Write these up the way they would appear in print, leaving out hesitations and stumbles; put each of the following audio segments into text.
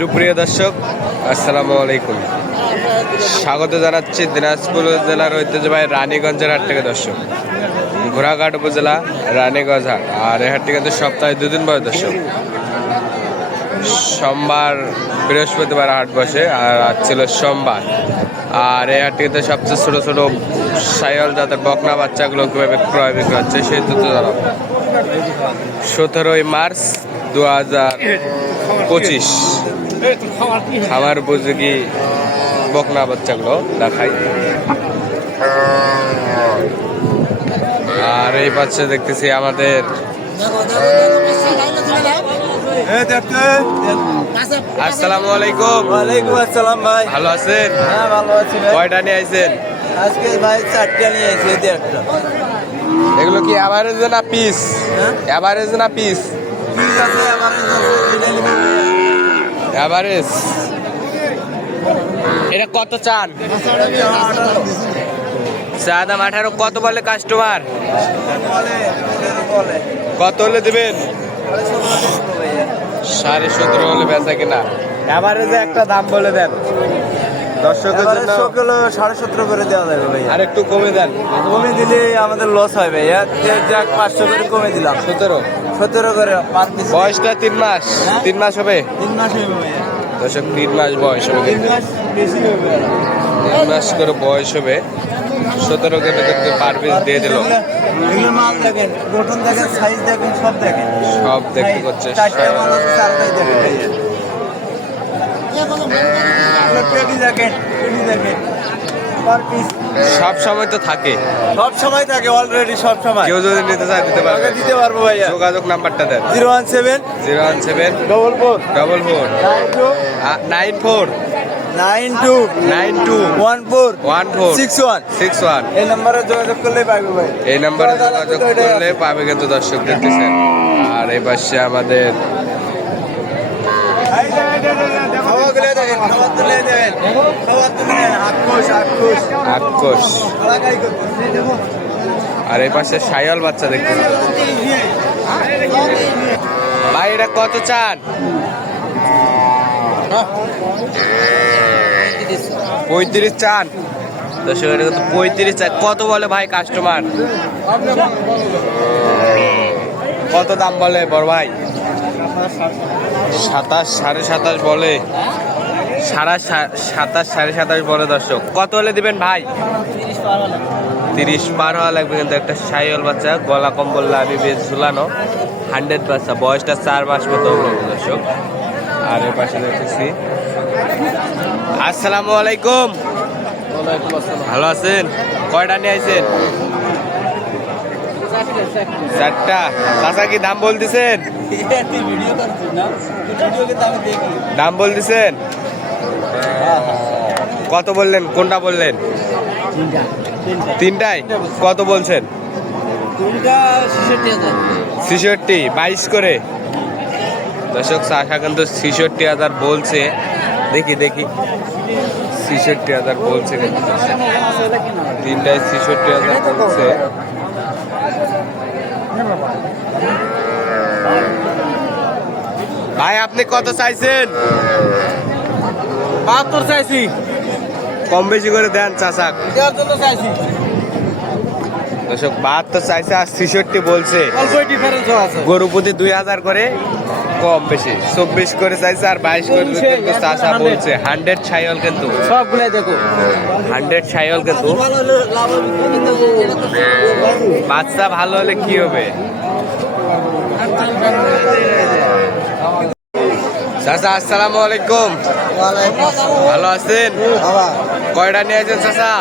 সুপ্রিয় দর্শক, আসসালামু আলাইকুম। স্বাগত জানাচ্ছি দিনাজপুর জেলার ঐতিহ্যবাহী রানীগঞ্জের হাট থেকে। দর্শক, ঘোড়াঘাট উপজেলা রানীগঞ্জ হাট। আর এই হাটটি কিন্তু সপ্তাহে দুদিন পরে দর্শক, সোমবার বৃহস্পতিবার হাট বসে, আর আজ ছিল সোমবার। আর এই হাটটি কিন্তু সবচেয়ে ছোটো ছোটো সাইওয়াল জাতের বকনা বাচ্চাগুলো কীভাবে ক্রয় বিক্রয় হচ্ছে সেই তথ্য জানাবো। 17ই মার্চ 2025 খামার উপযোগী বকনা বাচ্চাগুলো দেখাই। আর এই পাশে দেখতেছি আমাদের আসসালামু আলাইকুম। ওয়ালাইকুম আসসালাম ভাই। ভালো আছেন? হ্যাঁ ভালো আছি ভাই। কয়টা নিয়ে আইছেন? আজকে ভাই 4টা নিয়ে এসেছি, এই যে একটা। এগুলো কি অ্যাভারেজ না পিস? হ্যাঁ অ্যাভারেজ না পিস? ঠিক আছে, আমার অ্যাভারেজ। এটা কত চান? চা দাম 18। কত বলে কাস্টমার? কত হলে দিবেন? 17.5 হলে বেচা কিনা। অ্যাভারেজে একটা দাম বলে দেন দর্শকের জন্য। 17.5 করে দেওয়া যাবে ভাই। আর একটু কমে দেন। কমে দিলে আমাদের লস হয় ভাই। 500 করে কমে দিলাম। 17 করে পার পিস। বয়সটা 3 মাস। 3 মাস হবে? 3 মাস হবে ভাই। দর্শক, 3 মাস বয়স হবে। 3 মাস বেশি হবে। 3 মাস করে বয়স হবে। 17 করে কিন্তু পার পিস দিয়ে দিল। এগুলো মাল দেখেন, গঠন দেখেন, সাইজ দেখেন, সব দেখেন। সব দেখতে করছে। 4টা মাল আছে, 4টাই দেখেন ভাই। পেটি দেখেন, পেটি দেখেন, পার পিস সব সময় তো থাকে। সব সময় থাকে, অলরেডি সব সময়। কেউ যদি নিতে চায় দিতে পারবে। দিতে পারবো ভাইয়া। যোগাযোগ নাম্বারটা দেন। 017 017 44 44 94 92 92 14 14 61। 61। এই নম্বরে যোগাযোগ করলেই পাইবো ভাই। এই নম্বরে যোগাযোগ করলে পাবে কিন্তু দর্শক দেখতেছেন। আর এই পাশে আমাদের খাওয়াগুলো দেখেন, খাবার তুলে দেখেন, খাবার তুলে আক্রোশ আক্রোশ আক্রোশ। খালাকাই করতেছে, দেখো। আর এই পাশে সাইওয়াল বাচ্চা দেখতেছেন। ভাই এটা কত চান? 35 চান? দর্শক, এটা কিন্তু 35 চান। কত বলে ভাই কাস্টমার? কত দাম বলে বড় ভাই? 27 27.5 বলে। 27 27.5 বলে দর্শক। কত হলে দিবেন ভাই? 30 পার হওয়া লাগবে। কিন্তু একটা সাইওয়াল বাচ্চা, গলা কম্বল লাভি বেশ ঝুলানো, 100 বাচ্চা, বয়সটা 4 মাস মতো হলো দর্শক। আর এর পাশে দেখতেছি আসসালামু আলাইকুম। ভালো আছেন? কয়টা নিয়ে আইছেন? 4টা। চাচা কি দাম বলতেছেন? দাম বলতেছেন? কত বললেন? কোনটা বললেন? 3টায় কত বলছেন? 66। 22 করে দর্শক। চাষা কিন্তু 66,000 বলছে। দেখি 66,000 বলছে কিন্তু। 3টায় 66,000 বলছে। ভাই আপনি কত চাইছেন? 72 চাইছি, কম বেশি করে দেন চাচা। দেওয়ার জন্য চাইছি। দর্শক, 72 চাইছে আর 66 বলছে। অল্প ডিফারেন্স আছে। গরু প্রতি 2000 করে কম বেশি। 24 করে চাইছে আর 22 করে কিন্তু চাচা বলছে। 100 সাইওয়াল কিন্তু। সবগুলাই দেখো। 100 সাইওয়াল কিন্তু। বাচ্চা ভালো হলে কি হবে? চাচা আসসালামু আলাইকুম। ভালো আছেন? কয়টা নিয়ে আছেন চাচা?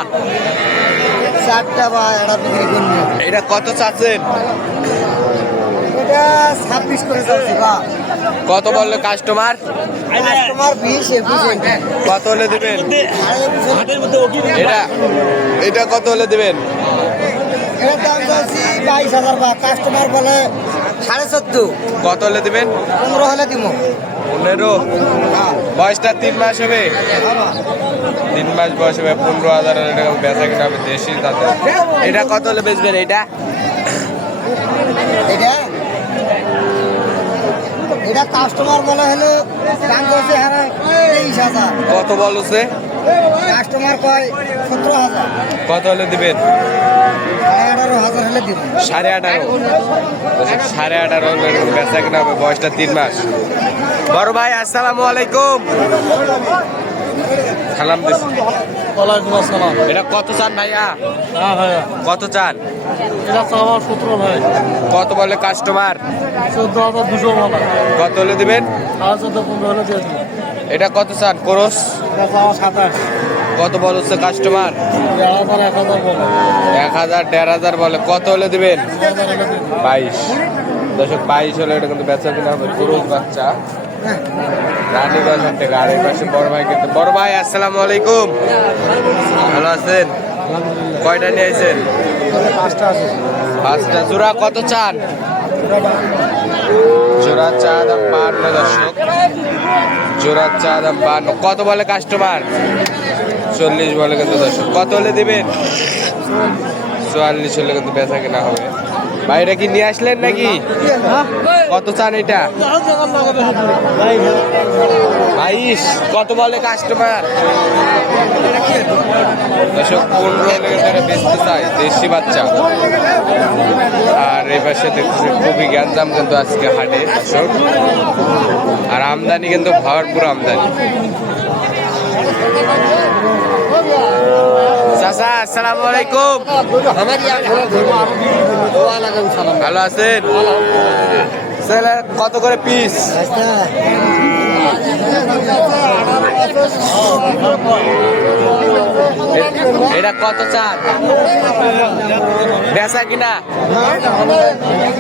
4টা ভাই, এটা বিক্রি করবো। এটা কত চাচ্ছেন? এটা 26 করে চাচ্ছি বা। কত বললো কাস্টমার? কাস্টমার 20 21। কত হলে দেবেন? এটা কত হলে দেবেন? এর দাম চাচ্ছি 22,000 বা। কাস্টমার বলে 14.5। কত হলে দেবেন? 15 হলে দিব। 15। বয়সটা 3 মাস হবে। 3 মাস বয়স হবে। 15,000 টাকা বেচা কিনা হবে দেশি তাতে। এটা কত হলে বেচবেন? এটা এটা এটা কাস্টমার বলে হলো দাম করছে হ্যাঁ কত বলছে? কাস্টমার কয় 17,000, কত হলে দিবেন? 18,000 হলে দিব। 18.5। 18.5 হলে এরকম বেচা কিনা হবে। বয়সটা 3 মাস। বড় ভাই আসসালামু আলাইকুম। সালাম দিস। ওয়ালাইকুম আসসালাম। এটা কত চান ভাইয়া? হ্যাঁ ভাইয়া, কত চান? এটা চাওয়া 17 ভাই, কত বলে কাস্টমার? 14,200 বলা। কত হলে দিবেন? 14,15 হলে দিয়ে দিব। এটা কত চান ক্রস? এটা চাওয়া 27, কত বলছে কাস্টমার? 1,000 বলে। 1000 1,500 বলে। কত হলে দিবেন? 1,000 হলে দিব। 22। দর্শক 22 হলে এটা কিন্তু বেচা কিনা হবে। ক্রস বাচ্চা রানীগঞ্জ থেকে। আর এই পাশে বড় ভাই কিন্তু। বড় ভাই আসসালামু আলাইকুম। ভালো আছেন? কয়টা নিয়ে আইছেন? 5টা আছে। 5টা। জোড়া কত চান? জোড়া চা দাম 52 দর্শক। জোড়া চা দাম 52। কত বলে কাস্টমার? 40 বলে কিন্তু দর্শক। কত হলে দিবেন? 44 হলে কিন্তু বেচা কিনা হবে। ভাই এটা কি নিয়ে আসলেন নাকি? কত চান এটা? 22। কত বলে কাস্টমার? দর্শক 15 হলে কিন্তু এটা বেচতে চাই। দেশি বাচ্চা। আর এই পাশে দেখছি খুবই গ্যাঞ্জাম কিন্তু আজকে হাটে দর্শক। আর আমদানি কিন্তু ভরপুর আমদানি। চাচা আসসালামু আলাইকুম। ভালো আছেন? ছেলে কত করে পিস? এটা কত চান? বেচা কিনা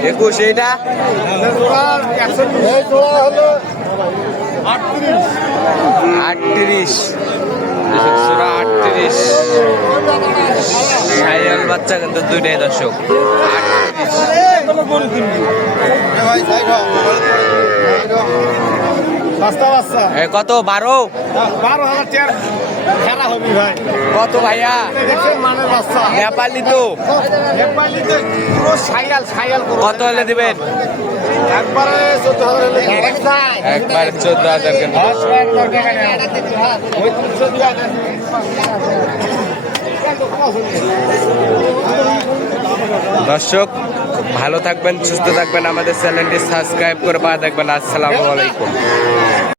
21। এইটা 38। 38। সাইয়াল বাচ্চা কিন্তু দুইটাই দর্শক। 38। কত? 12। 12,000 টাকার খেলা হবে ভাই। কত ভাইয়া? দেখছেন মানের বাচ্চা। নেপালি তো। নেপালিতে পুরো ছায়াল কত হলে দিবেন? একবারে 14,000 হলে একবার 14,000 কিন্তু। দর্শক ভালো থাকবেন, সুস্থ থাকবেন। আমাদের চ্যানেলটি সাবস্ক্রাইব করে পাশে থাকবেন। আসসালামু আলাইকুম।